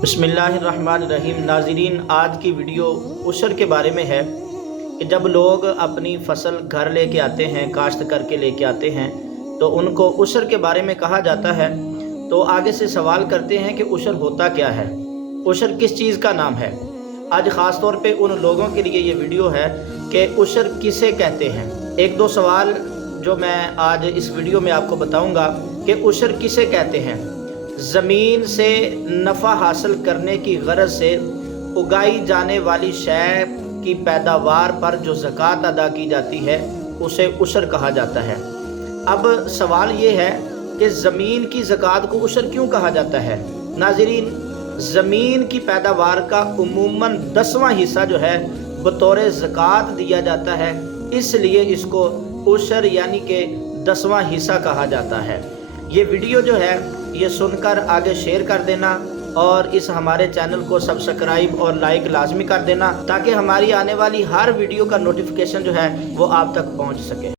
बिस्मिल्लाहिर्रहमानिर्रहीम। नाज़रीन, आज की वीडियो उशर के बारे में है कि जब लोग अपनी फसल घर लेके आते हैं, काश्त करके लेके आते हैं, तो उनको उशर के बारे में कहा जाता है। तो आगे से सवाल करते हैं कि उशर होता क्या है, उशर किस चीज़ का नाम है। आज ख़ास तौर पे उन लोगों के लिए ये वीडियो है कि उशर किसे कहते हैं। एक दो सवाल जो मैं आज इस वीडियो में आपको बताऊंगा कि उशर किसे कहते हैं। ज़मीन से नफ़ा हासिल करने की गरज से उगाई जाने वाली शय की पैदावार पर जो ज़कात अदा की जाती है उसे उशर कहा जाता है। अब सवाल ये है कि ज़मीन की ज़कात को उशर क्यों कहा जाता है। नाज़रीन, ज़मीन की पैदावार का उमूमन 10वां हिस्सा जो है बतौर ज़कात दिया जाता है, इसलिए इसको उशर यानी कि 10वां हिस्सा कहा जाता है। ये वीडियो जो है ये सुनकर आगे शेयर कर देना और इस हमारे चैनल को सब्सक्राइब और लाइक लाजमी कर देना ताकि हमारी आने वाली हर वीडियो का नोटिफिकेशन जो है वो आप तक पहुंच सके।